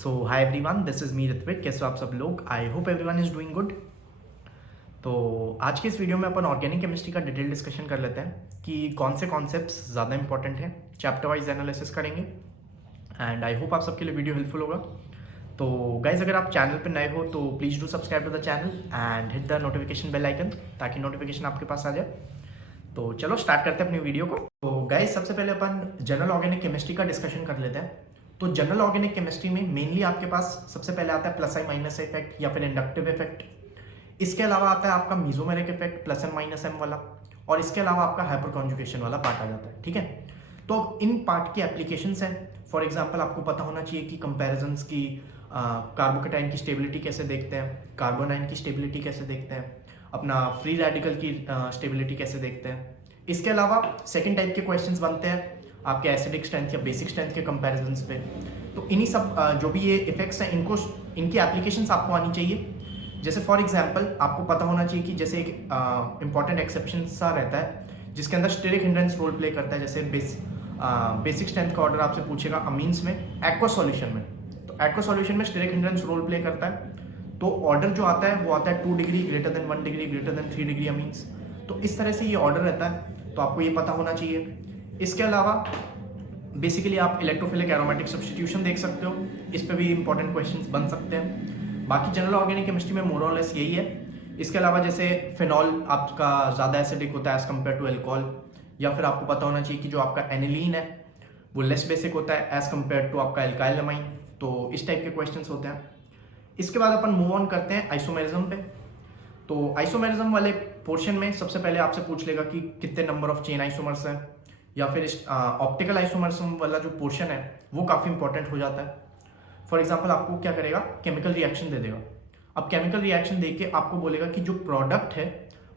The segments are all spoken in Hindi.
So hi everyone, this is me Ritwik. कैसे हो आप सब लोग? I hope everyone is doing good. तो आज के इस वीडियो में अपन ऑर्गेनिक केमिस्ट्री का डिटेल डिस्कशन कर लेते हैं कि कौन से कॉन्सेप्ट्स ज़्यादा इंपॉर्टेंट हैं। चैप्टर वाइज एनालिसिस करेंगे एंड आई होप आप सबके लिए वीडियो हेल्पफुल होगा। तो गाइज, अगर आप चैनल पर नए हो तो please do subscribe to the channel and hit the notification bell icon ताकि नोटिफिकेशन आपके पास आ जाए। तो चलो स्टार्ट करते हैं अपनी वीडियो को। तो गाइज, सबसे पहले अपन जनरल ऑर्गेनिक केमिस्ट्री का डिस्कशन कर लेते हैं। तो जनरल ऑर्गेनिक केमिस्ट्री में मेनली आपके पास सबसे पहले आता है प्लस आई माइनस इफेक्ट या फिर इंडक्टिव इफेक्ट। इसके अलावा आता है आपका mesomeric effect plus and minus M वाला, और इसके अलावा आपका हाइपर कॉन्जुगेशन वाला पार्ट आ जाता है। ठीक है, तो इन पार्ट की एप्लीकेशंस हैं। फॉर एग्जांपल आपको पता होना चाहिए कि कंपैरिजंस की कार्बोकेटाइन की स्टेबिलिटी कैसे देखते हैं, कार्बोनाइन की स्टेबिलिटी कैसे देखते हैं, अपना फ्री रेडिकल की स्टेबिलिटी कैसे देखते हैं। इसके अलावा सेकेंड टाइप के क्वेश्चंस बनते हैं आपके एसिडिक स्ट्रेंथ या बेसिक स्ट्रेंथ के कंपैरिजंस पे। तो इन्हीं सब जो भी ये इफेक्ट्स हैं इनकी एप्लीकेशंस आपको आनी चाहिए। जैसे फॉर एग्जांपल आपको पता होना चाहिए कि जैसे एक इंपॉर्टेंट एक्सेप्शन सा रहता है जिसके अंदर स्टेरिक हिंड्रेंस रोल प्ले करता है। जैसे बेसिक स्ट्रेंथ का ऑर्डर आपसे पूछेगा अमीन्स में, एक्वा सॉल्यूशन में। तो एक्वा सॉल्यूशन में स्टेरिक हिंड्रेंस रोल प्ले करता है। तो ऑर्डर जो आता है वो आता है 2 degree greater than 1 degree greater than 3 degree amines. तो इस तरह से ये ऑर्डर रहता है, तो आपको ये पता होना चाहिए। इसके अलावा बेसिकली आप इलेक्ट्रोफिलिक एरोमेटिक सब्स्टिट्यूशन देख सकते हो, इस पे भी इंपॉर्टेंट क्वेश्चंस बन सकते हैं। बाकी जनरल ऑर्गेनिक केमिस्ट्री में मोर और लेस यही है। इसके अलावा जैसे फिनॉल आपका ज़्यादा एसिडिक होता है एज कम्पेयर टू एल्कोहल, या फिर आपको पता होना चाहिए कि जो आपका एनिलीन है वो लेस बेसिक होता है एज कम्पेयर टू आपका एल्काइल अमाइन। तो इस टाइप के क्वेश्चंस होते हैं। इसके बाद अपन मूव ऑन करते हैं आइसोमेरिज्म पे। तो आइसोमेरिज्म वाले पोर्शन में सबसे पहले आपसे पूछ लेगा कि कितने नंबर ऑफ चेन आइसोमर्स हैं, या फिर ऑप्टिकल आइसोमरिज्म वाला जो पोर्शन है वो काफ़ी इंपॉर्टेंट हो जाता है। फॉर एग्जांपल आपको क्या करेगा, केमिकल रिएक्शन दे देगा। अब केमिकल रिएक्शन दे के आपको बोलेगा कि जो प्रोडक्ट है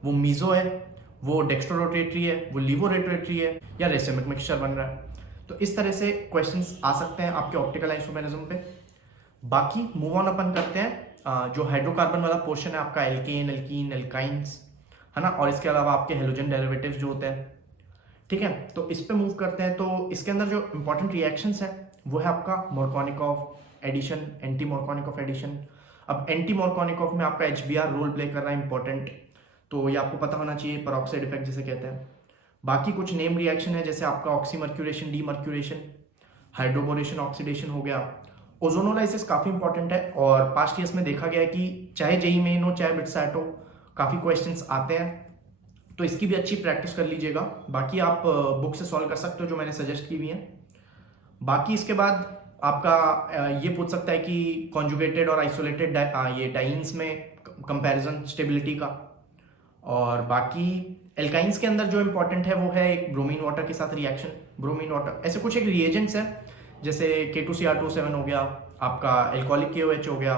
वो मीजो है, वो डेक्स्ट्रोरोटेटरी है, वो लीवोरोटेटरी है, या रेसिमिक मिक्सचर बन रहा है। तो इस तरह से क्वेश्चंस आ सकते हैं आपके ऑप्टिकल आइसोमेरिज्म पे। बाकी मूव ऑन अपन करते हैं जो हाइड्रोकार्बन वाला पोर्शन है आपका एल्केन, एल्कीन, एल्काइंस, है ना, और इसके अलावा आपके हेलोजन डेरिवेटिव्स जो होते हैं। ठीक है, तो इस पे मूव करते हैं। तो इसके अंदर जो इंपॉर्टेंट रिएक्शंस है वो है आपका मोरकोनिकॉफ एडिशन, एंटी मोरकोनिकॉफ एडिशन। अब एंटी मोरकोनिकॉफ में आपका HBr रोल प्ले कर रहा है इंपॉर्टेंट, तो ये आपको पता होना चाहिए, पेरोक्साइड इफेक्ट जिसे कहते हैं। बाकी कुछ नेम रिएक्शन है जैसे आपका ऑक्सीमर्क्यूरेशन, डीमर्क्यूरेशन, हाइड्रोबोरेशन, ऑक्सीडेशन हो गया। ओजोनोलाइसिस काफ़ी इंपॉर्टेंट है, और पास्ट ईयर्स में देखा गया है कि चाहे जेई मेन हो चाहे बिटसैट हो, काफ़ी क्वेश्चंस आते हैं। तो इसकी भी अच्छी प्रैक्टिस कर लीजिएगा। बाकी आप बुक से सॉल्व कर सकते हो जो मैंने सजेस्ट की हुई है। बाकी इसके बाद आपका ये पूछ सकता है कि कॉन्जुगेटेड और आइसोलेटेड ये डाइन्स में कंपैरिजन स्टेबिलिटी का। और बाकी एल्काइंस के अंदर जो इंपॉर्टेंट है वो है एक ब्रोमीन वाटर के साथ रिएक्शन। ब्रोमीन वाटर ऐसे कुछ एक रिएजेंट्स है जैसे K2Cr2O7 हो गया, आपका एल्कोहलिक KOH हो गया,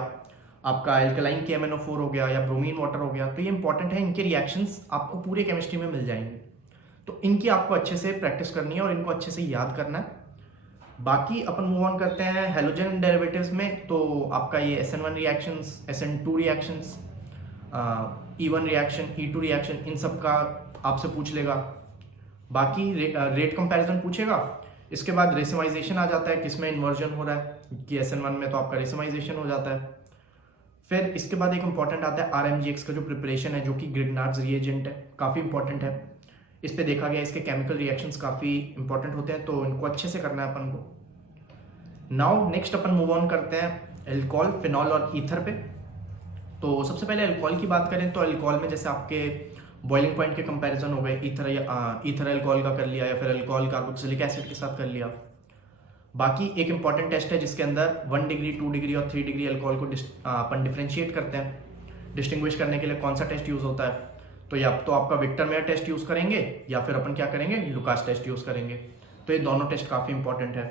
आपका एल्कलाइन KMnO4 हो गया, या ब्रोमीन वाटर हो गया। तो ये इंपॉर्टेंट है, इनके रिएक्शंस आपको पूरे केमिस्ट्री में मिल जाएंगे। तो इनकी आपको अच्छे से प्रैक्टिस करनी है और इनको अच्छे से याद करना है। बाकी अपन मूव ऑन करते हैं हेलोजन डेरिवेटिव्स में। तो आपका ये SN1 reactions, SN2 reactions, E1 reaction, E2 reaction, इन सब का आपसे पूछ लेगा। बाकी रेट कंपैरिजन पूछेगा। इसके बाद रेसिमाइजेशन आ जाता है, किसमें इन्वर्जन हो रहा है कि SN1 में तो आपका रेसिमाइजेशन हो जाता है। फिर इसके बाद एक इंपॉर्टेंट आता है RMGX का जो प्रिपरेशन है, जो कि ग्रिग्नार्ड्स रिएजेंट है, काफ़ी इंपॉर्टेंट है। इस पे देखा गया इसके केमिकल रिएक्शंस काफ़ी इंपॉर्टेंट होते हैं, तो इनको अच्छे से करना है अपन को। Now next upon move on करते हैं एल्कोहल, फिनॉल और ईथर पे। तो सबसे पहले एल्कोहल की बात करें तो एल्कोहल में जैसे आपके बॉइलिंग पॉइंट के कंपैरिजन हो गए, ईथर एल्कोहल का कर लिया, या फिर एल्कोहल कार्बोक्सिलिक एसिड के साथ कर लिया। बाकी एक इंपॉर्टेंट टेस्ट है जिसके अंदर 1 डिग्री, 2 डिग्री और 3 डिग्री अल्कोहल को अपन डिफ्रेंशिएट करते हैं। डिस्टिंग्विश करने के लिए कौन सा टेस्ट यूज होता है, तो या तो आपका विक्टर मेयर टेस्ट यूज करेंगे, या फिर अपन क्या करेंगे, लुकास टेस्ट यूज करेंगे। तो ये दोनों टेस्ट काफ़ी इंपॉर्टेंट है।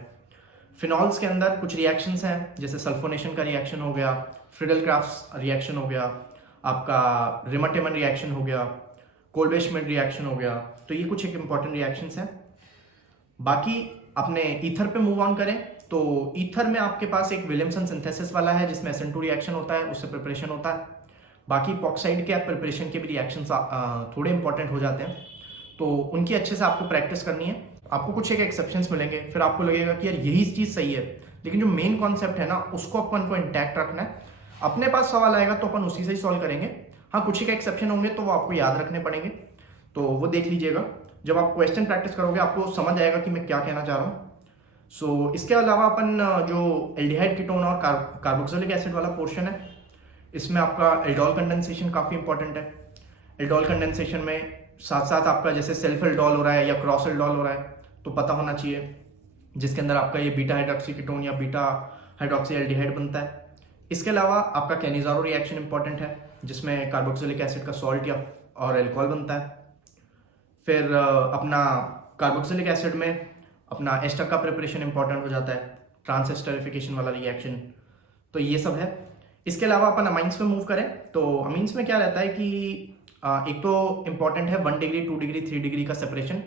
फिनॉल्स के अंदर कुछ रिएक्शंस हैं जैसे सल्फोनेशन का रिएक्शन हो गया, फ्रिडल क्राफ्ट रिएक्शन हो गया, आपका रिमटेमन रिएक्शन हो गया, कोल्बे श्मिट रिएक्शन हो गया। तो ये कुछ एक इंपॉर्टेंट रिएक्शंस हैं। बाकी अपने ईथर पे मूव ऑन करें तो ईथर में आपके पास एक विलियमसन सिंथेसिस वाला है जिसमें SN2 रिएक्शन होता है, उससे प्रिपरेशन होता है। बाकी पॉक्साइड के प्रिपरेशन के भी रिएक्शंस थोड़े इंपॉर्टेंट हो जाते हैं, तो उनकी अच्छे से आपको प्रैक्टिस करनी है। आपको कुछ एक एक्सेप्शंस मिलेंगे, फिर आपको लगेगा कि यार यही चीज़ सही है, लेकिन जो मेन कॉन्सेप्ट है ना उसको अपन को इंटैक्ट रखना है। अपने पास सवाल आएगा तो अपन उसी से ही सॉल्व करेंगे। हाँ, कुछ ही का एक्सेप्शन होंगे तो वो आपको याद रखने पड़ेंगे, तो वो देख लीजिएगा। जब आप क्वेश्चन प्रैक्टिस करोगे आपको समझ आएगा कि मैं क्या कहना चाह रहा हूँ। सो इसके अलावा अपन जो एल्डिहाइड, कीटोन और कार्बोक्सिलिक एसिड वाला पोर्शन है, इसमें आपका एल्डोल कंडेंसेशन काफ़ी इंपॉर्टेंट है। एल्डोल कंडेंसेशन में साथ साथ आपका जैसे सेल्फ एल्डोल हो रहा है या क्रॉस एल्डोल हो रहा है तो पता होना चाहिए, जिसके अंदर आपका ये बीटा हाइड्रोक्सी कीटोन या बीटा हाइड्रोक्सी एल्डिहाइड बनता है। इसके अलावा आपका कैनिज़ारो रिएक्शन इंपॉर्टेंट है, जिसमें कार्बोक्सिलिक एसिड का सॉल्ट या और एल्कोहल बनता है। फिर अपना कार्बोक्सिलिक एसिड में अपना एस्टर का प्रिपरेशन इंपॉर्टेंट हो जाता है, ट्रांस एस्टरिफिकेशन वाला रिएक्शन। तो ये सब है। इसके अलावा अपन अमाइंस में मूव करें तो अमीन्स में क्या रहता है कि एक तो इंपॉर्टेंट है 1 डिग्री, 2 डिग्री, 3 डिग्री का सेपरेशन,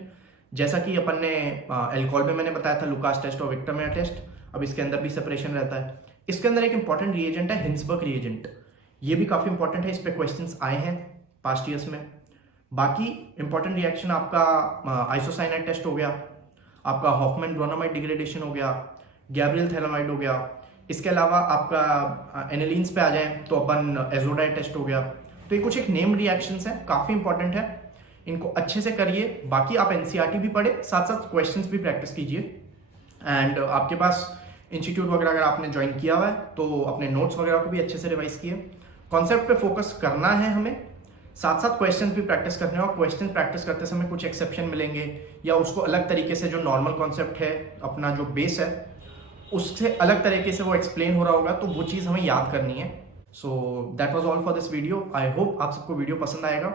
जैसा कि अपन ने एल्कोहल में मैंने बताया था, लुकास टेस्ट और विक्टर मेयर टेस्ट। अब इसके अंदर भी सेपरेशन रहता है। इसके अंदर एक इंपॉर्टेंट रिएजेंट है हिंसबर्ग रिएजेंट, ये भी काफ़ी इंपॉर्टेंट है, इस पर क्वेश्चंस आए हैं पास्ट ईयर्स में। बाकी इंपॉर्टेंट रिएक्शन आपका आइसोसाइनाइड टेस्ट हो गया, आपका हॉफमैन ब्रोनोमाइड डिग्रेडेशन हो गया, गैब्रियल थैलामाइड हो गया। इसके अलावा आपका एनिलीन्स पे आ जाए तो अपन एजोडाइड टेस्ट हो गया। तो ये कुछ एक नेम रिएक्शंस हैं, काफ़ी इंपॉर्टेंट है, इनको अच्छे से करिए। बाकी आप एनसीईआरटी भी पढ़े, साथ साथ क्वेश्चंस भी प्रैक्टिस कीजिए। एंड आपके पास इंस्टीट्यूट वगैरह अगर आपने ज्वाइन किया हुआ है तो अपने नोट्स वगैरह को भी अच्छे से रिवाइज किए। कॉन्सेप्ट पे फोकस करना है हमें, साथ साथ क्वेश्चंस भी प्रैक्टिस करने हैं। और क्वेश्चन प्रैक्टिस करते समय कुछ एक्सेप्शन मिलेंगे या उसको अलग तरीके से, जो नॉर्मल कॉन्सेप्ट है अपना जो बेस है उससे अलग तरीके से वो एक्सप्लेन हो रहा होगा, तो वो चीज़ हमें याद करनी है। So that was all for this video. I hope आप सबको वीडियो पसंद आएगा।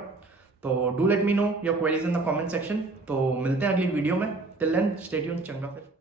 तो do let me know your queries in the comment section. तो मिलते हैं अगली वीडियो में। टिल देन स्टे ट्यून्ड, चंगा फिर।